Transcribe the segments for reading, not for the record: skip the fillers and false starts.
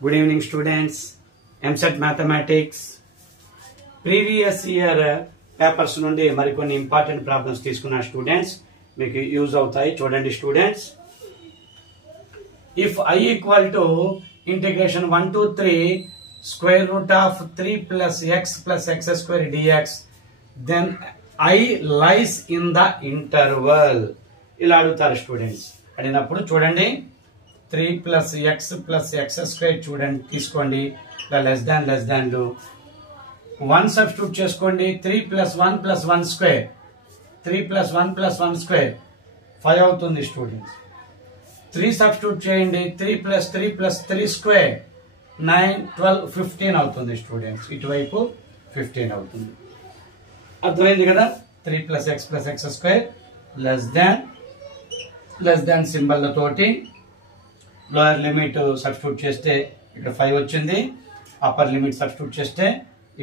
Good evening students. MSET Mathematics previous year papers నుండి మరికొన్ని important problems తీసుకున్న students మీకు యూజ్ అవుతాయి. చూడండి students, if I equal to integration 1 to 3 square root of 3 plus x square dx, then I lies in the interval. ఇలా అడుగుతారు students. అడిగినప్పుడు చూడండి 3 plus x square చూడండి తీసుకోండి, లెస్ దాన్ లు 1 సబ్స్టిట్యూట్ చేసుకోండి. 3 plus 1 square 3 plus 1 square 5 అవుతుంది students. 3 substitute చేయండి. 3 plus 3 square 9 12 15 అవుతుంది స్టూడెంట్స్. ఇటువైపు 15 అవుతుంది. అర్థమైంది కదా. 3 plus x square less than symbol తోటి లోయర్ లిమిట్ సబ్స్టిట్యూట్ చేస్తే ఇక్కడ 5 వచ్చింది. అప్పర్ లిమిట్ సబ్స్టిట్యూట్ చేస్తే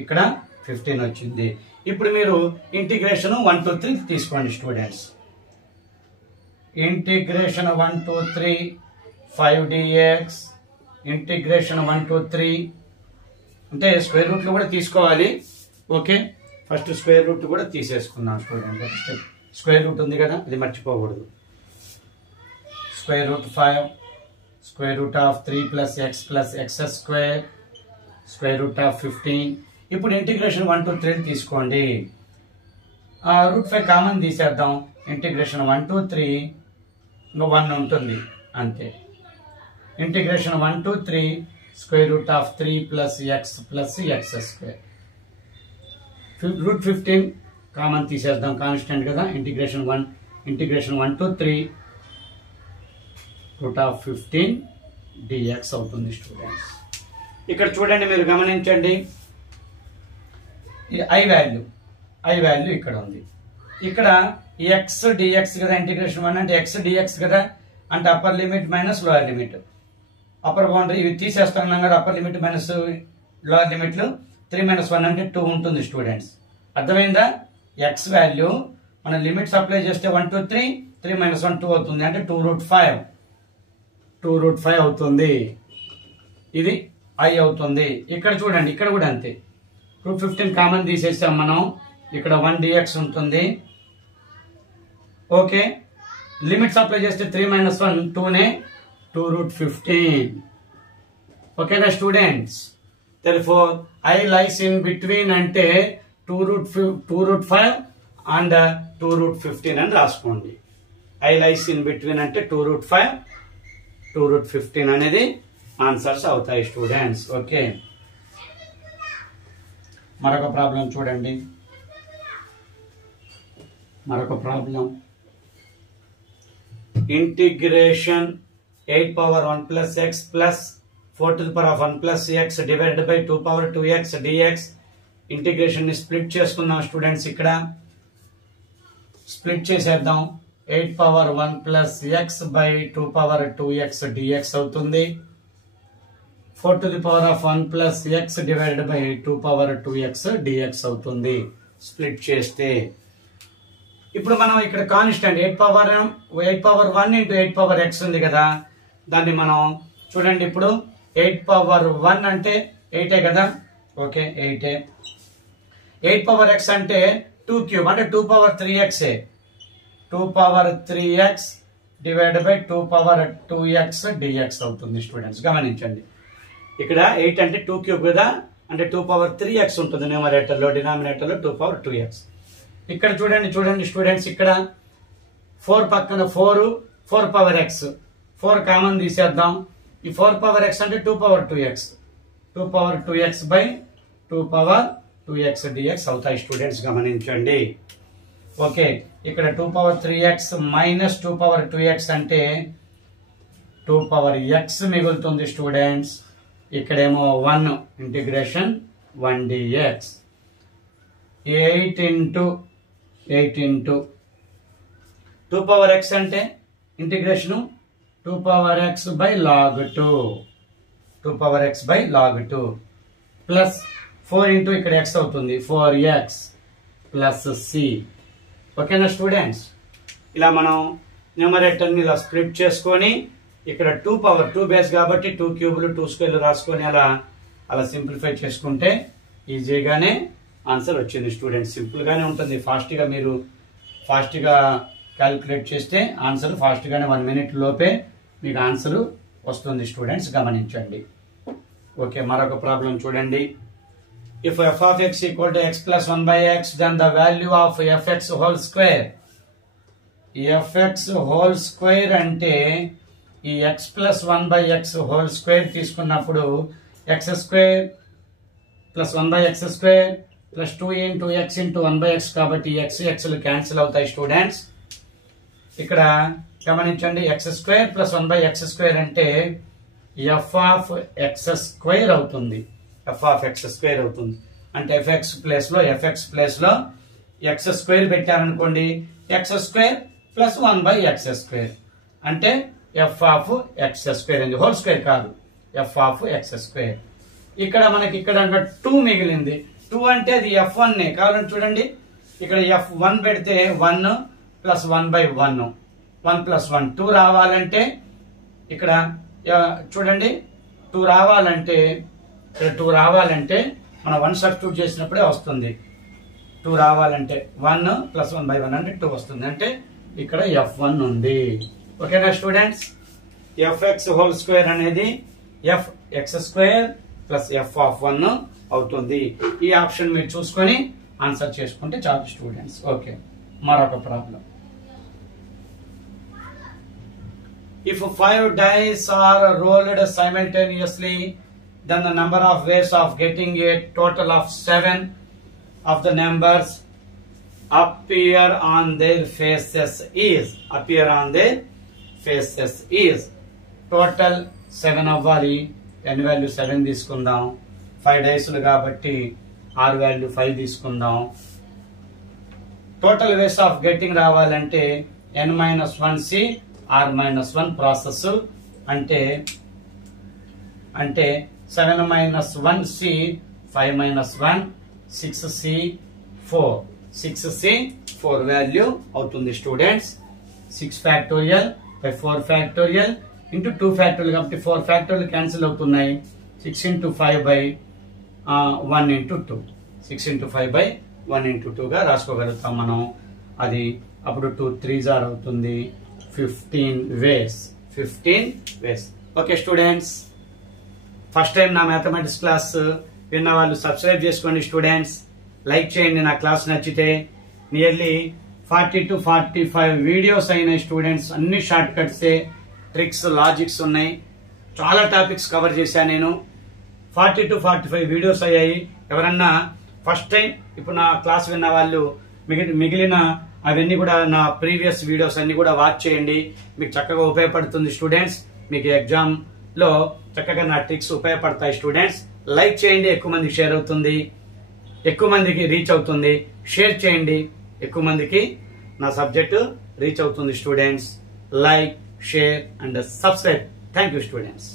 ఇక్కడ 15 వచ్చింది. ఇప్పుడు మీరు ఇంటిగ్రేషన్ 1 to 3 తీసుకోండి students. Integration 1 to 3 5 dx, integration 1 to 3 అంటే స్క్వేర్ రూట్ లో కూడా తీసుకోవాలి. ఓకే, ఫస్ట్ స్క్వేర్ రూట్ కూడా తీసేసుకున్నాం స్టూడెంట్. స్క్వేర్ రూట్ ఉంది కదా, అది మర్చిపోకూడదు. Square root 5 square root of 3 plus x square square root of 15. ఇప్పుడు ఇంటిగ్రేషన్ 1 to 3 తీసుకోండి. రూట్ 5 కామన్ తీసేద్దాం. ఇంటిగ్రేషన్ 1 to 3 ఇంకా 1 ఉంటుంది అంతే. Integration 1 to 3 square root of 3 plus x square. Root 15 common తీసేద్దాం, కాన్స్టెంట్ కదా. Integration 1 to 3 root of 15 dx అవుతుంది students. ఇక్కడ చూడండి, మీరు గమనించండి, ఐ వాల్యూ ఇక్కడ ఉంది. ఇక్కడ x dx కదా, ఇంటిగ్రేషన్ 1 అంటే x dx కదా, అంటే upper limit minus lower limit. Upper boundary ఇవి తీసేస్తున్నాం కదా, అప్పర్ లిమిట్ మైనస్ లోయర్ లిమిట్లు 3 - 1 అంటే 2 ఉంటుంది స్టూడెంట్స్. అర్థమైందా. x వాల్యూ మనం లిమిట్స్ అప్లై చేస్తే 1 to 3 3 - 1 2 అవుతుంది, అంటే 2√5 అవుతుంది. ఇది I అవుతుంది. ఇక్కడ చూడండి, ఇక్కడ కూడా అంతే. రూట్ 15 కామన్ తీసేసాం మనం. ఇక్కడ 1 dx ఉంటుంది. ఓకే, లిమిట్స్ అప్లై చేస్తే 3 - 1 2నే 2√15. ఓకేనా students. therefore I lies in between అంటే 2√5 అండ్ 2√15 అని రాసుకోండి. I lies in between అంటే 2√5 2√15 అనేది ఆన్సర్స్ అవుతాయి స్టూడెంట్స్. ఓకే, మరొక ప్రాబ్లం చూడండి. Integration 8/1 plus x plus 4⁻1 plus x divided by 2/2x dx. Integration ని స్ప్లిట్ చేసుకున్నాం స్టూడెంట్స్. ఇక్కడ స్ప్లిట్ చేసేద్దాం. 8/1 plus x by 2/2x dx అవుతుంది. 4⁻1 plus x divided by 2/2x dx అవుతుంది స్ప్లిట్ చేస్తే. ఇప్పుడు మనం ఇక్కడ కాన్స్టెంట్ 8/1 into 8/x ఉంది కదా, దాన్ని మనం చూడండి. ఇప్పుడు 8/1 అంటే 8 కదా. ఓకే, 8/x అంటే 2³ అంటే 2/3x 2/3x divided by 2/2x dx అవుతుంది స్టూడెంట్స్. గమనించండి, ఇక్కడ 8 అంటే 2³ కదా, అంటే 2/3x ఉంటుంది న్యూమరేటర్ లో, డినామినేటర్ లో 2/2x. ఇక్కడ చూడండి స్టూడెంట్స్, ఇక్కడ 4 పక్కన 4/x 4 కామన్ తీసేద్దాం. ఈ 4/x అంటే 2/2x by 2/2x dx అవుతాయి స్టూడెంట్స్. గమనించండి. ఓకే, ఇక్కడ 2/3x మైనస్ 2/2x అంటే 2/x మిగులుతుంది స్టూడెంట్స్. ఇక్కడేమో 1 ఇంటిగ్రేషన్ 1 dx. 8 into 2/x అంటే integration 2/x by log 2 plus 4 into ఇక్కడ x అవుతుంది 4x ప్లస్ c. ఓకేనా స్టూడెంట్స్. ఇలా మనం న్యూమరేటర్ ని ఇలా స్ప్లిట్ చేసుకొని ఇక్కడ 2 పవర్ 2 బేస్ కాబట్టి 2 క్యూబ్లు 2 స్క్వేర్లు రాసుకొని అలా సింప్లిఫై చేసుకుంటే ఈజీగానే ఆన్సర్ వచ్చింది స్టూడెంట్స్. సింపుల్ గానే ఉంటుంది. మీరు ఫాస్ట్ గా క్యాలిక్యులేట్ చేస్తే ఆన్సర్ ఫాస్ట్ గానే 1 మినిట్ లోపే మీకు ఆన్సర్ వస్తుంది స్టూడెంట్స్, గమనించండి. ఓకే, మరొక ప్రాబ్లం చూడండి. If f of x equal to x plus 1 by x, then the value of fx whole square. fx whole square అంటే ఈ x plus 1 by x whole square తీసుకున్నప్పుడు x square plus 1 by x square plus 2 into x into 1 by x కాబట్టి x లు cancel అవుతాయి students. ఇక్కడ గమనించండి, x square plus 1 by x square అంటే f of x square అవుతుంది. f of x square అవుతుంది అంటే fx ప్లేస్ లో x స్క్వేర్ పెట్టారనుకోండి, x square plus 1 by x square అంటే f of x స్క్వేర్ అండి, హోల్ స్క్వేర్ కాదు, f of x స్క్వేర్. ఇక్కడ మనకి ఇక్కడ 2 మిగిలింది. 2 అంటే అది f1 కావాలని చూడండి, ఇక్కడ f1 పెడితే 1 ప్లస్ 1 by 1 1 ప్లస్ 1 2 రావాలంటే ఇక్కడ చూడండి 2 రావాలంటే ఇక్కడ 2 రావాలంటే మనం 1 సబ్స్టిట్యూట్ చేసినప్పుడే వస్తుంది. 2 రావాలంటే 1 ప్లస్ 1 by 1 అంటే 2 వస్తుంది. అంటే ఇక్కడ f1 ఉంది. ఓకేనా స్టూడెంట్స్? fx హోల్ స్క్వేర్ అనేది fx square plus f of 1 అవుతుంది. ఈ ఆప్షన్ మీరు చూసుకొని ఆన్సర్ చేసుకుంటే చాలు స్టూడెంట్స్. ఓకే, మరొక problem. If 5 dice are rolled simultaneously, then the number of ways of getting a total of 7 of the numbers appear on their faces is. Total 7 అవ్వాలి. n value 7 తీసుకుందాం. 5 డైస్లు కాబట్టి r value 5 తీసుకుందాం. Total ways of getting రావాలంటే n-1c r-1 process అంటే 7-1c 5-1 6c 4 value అవుతుంది students. 6 factorial by 4 factorial into 2 factorial కాబట్టి 4 factorial cancel అవుతున్నాయి. 6 into 5 by 1 into 2 6 into 5 by 1 into 2 గా రాసుకోగలుగుతాం మనం. అది అప్పుడు 2 3s అవుతుంది. 15 ways. Okay students, first time నా మ్యాథమెటిక్స్ క్లాస్ విన్న వాళ్ళు సబ్స్క్రైబ్ చేసుకోండి స్టూడెంట్స్. లైక్ చేయండి నా క్లాస్ నచ్చితే. నియర్లీ 40 to 45 వీడియోస్ అయినాయి స్టూడెంట్స్. అన్ని షార్ట్ కట్సే, ట్రిక్స్, లాజిక్స్ ఉన్నాయి. చాలా టాపిక్స్ కవర్ చేశాను నేను. 40 to 45 వీడియోస్ అయ్యాయి. ఎవరన్నా ఫస్ట్ టైం ఇప్పుడు నా క్లాస్ విన్న వాళ్ళు మిగిలిన అవన్నీ కూడా నా ప్రీవియస్ వీడియోస్ అన్ని కూడా వాచ్ చేయండి. మీకు చక్కగా ఉపయోగపడుతుంది స్టూడెంట్స్. మీకు ఎగ్జామ్ లో చక్కగా నా ట్రిక్స్ ఉపయోగపడతాయి స్టూడెంట్స్. లైక్ చేయండి, ఎక్కువ మందికి షేర్ అవుతుంది, ఎక్కువ మందికి రీచ్ అవుతుంది. షేర్ చేయండి, ఎక్కువ మందికి నా సబ్జెక్టు రీచ్ అవుతుంది students. Like, share and subscribe. Thank you students.